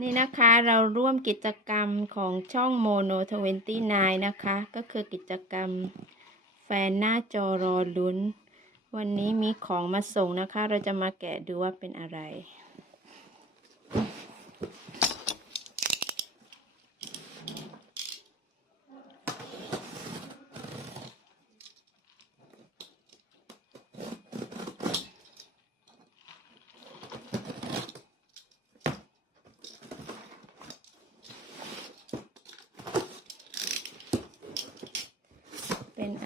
นี่นะคะเราร่วมกิจกรรมของช่องโมโนทเวนตี้นนะคะ ก็คือกิจกรรมแฟนหน้าจอรอลุ้น วันนี้มีของมาส่งนะคะ เราจะมาแกะดูว่าเป็นอะไร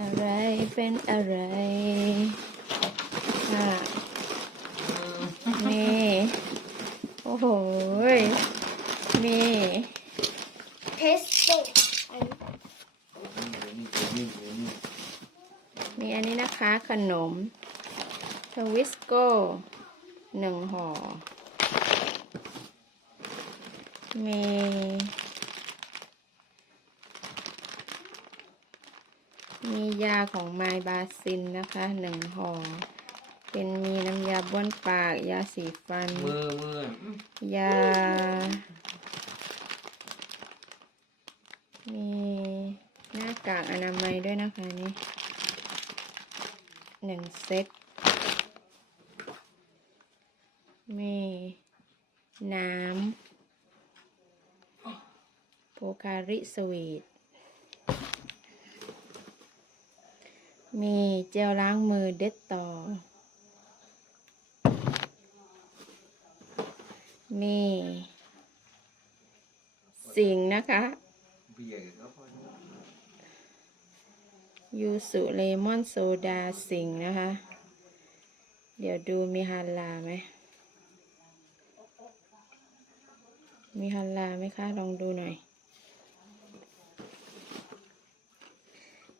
อะไรเป็นอะไรค่ะนี่โอ้โหนี่เทสเต็อันนี่นี่นี่นี่มีอันนี้นะคะขนมทวิสโก้หนึ่งห่อมี มี ยาของไมบาซินนะคะหนึ่งห่อ เป็นมีน้ำยาบ้วนปาก ยาสีฟัน มือมือยา มีหน้ากากอนามัยด้วยนะคะนี่หนึ่งเซต มีน้ำโพคาริสวีท มีเจลล้างมือเด็ดต่อ มีสิงนะคะยูสุเลมอนโซดาสิงนะคะ เดี๋ยวดูมีฮันลาไหม มีฮันลาไหมคะ ลองดูหน่อย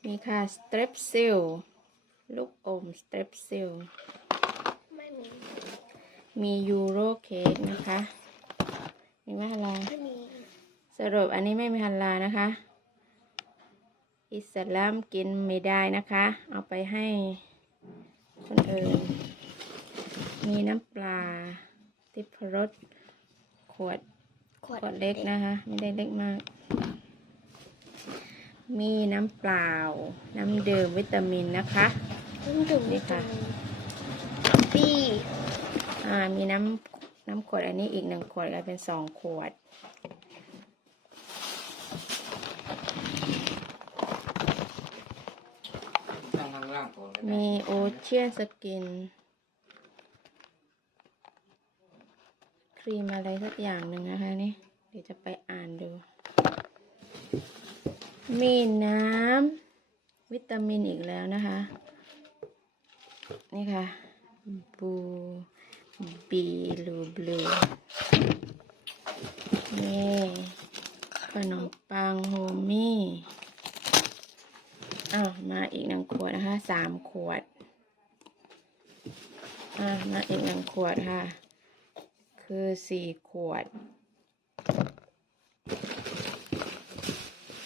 มีค่ะสเตรปซิลลูกอมสเตรปซิลไม่มีมียูโรเค้กนะคะมีไหมฮันลาไม่มีสรุปอันนี้ไม่มีฮันลานะคะ อิสลามกินไม่ได้นะคะ เอาไปให้คนอื่นมีน้ำปลาทิพรสขวดขวดเล็กนะคะ ไม่ได้เล็กมาก มีน้ำเปล่า น้ำดื่มวิตามินนะคะน้ำดื่มนี่ค่ะปีอ่ามีน้ำน้ำขวดอันนี้อีกหนึ่งขวดกลายเป็นสองขวดตั้งข้างล่างก่อนก็ได้มีโอเชียนสกิน ครีมอะไรสักอย่างหนึ่งนะคะนี่ เดี๋ยวจะไปอ่านดู มีน้ำวิตามินอีกแล้วนะคะ นี่ค่ะบูบีลูบลูนี่ขนมปังโฮมี่อ้าวมาอีกหนึ่งขวดนะคะสามขวดอ่ามาอีกหนึ่งขวดค่ะ คือสี่ขวด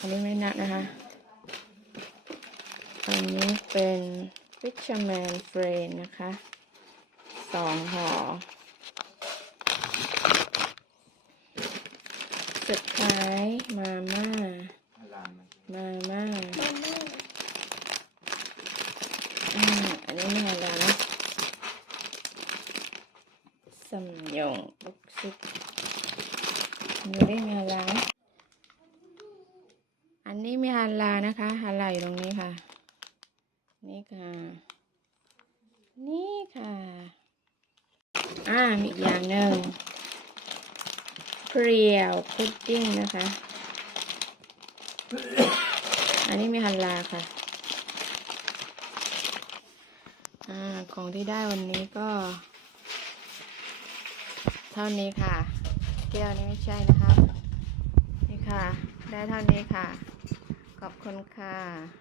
อันนี้ไม่นับนะคะ อันนี้เป็น Fisherman Friend นะคะสองห่อสุดท้ายมาม่า มาม่ามาม่าอ่าอันนี้ไม่อะไรนะสัมยงบุกซุกดูได้มีฮาลาไหมอันนี้มีฮาลานะคะฮาลาอยู่ตรงนี้ค่ะ นี่ค่ะ นี่ค่ะ อ่า มีอีกอย่างหนึ่งเพรียวพุดดิ้งนะคะ อันนี้มีฮันลาค่ะ อ่า ของที่ได้วันนี้ก็ เท่านี้ค่ะ แก้วนี้ไม่ใช่นะคะ นี่ค่ะ ได้เท่านี้ค่ะ ขอบคุณค่ะ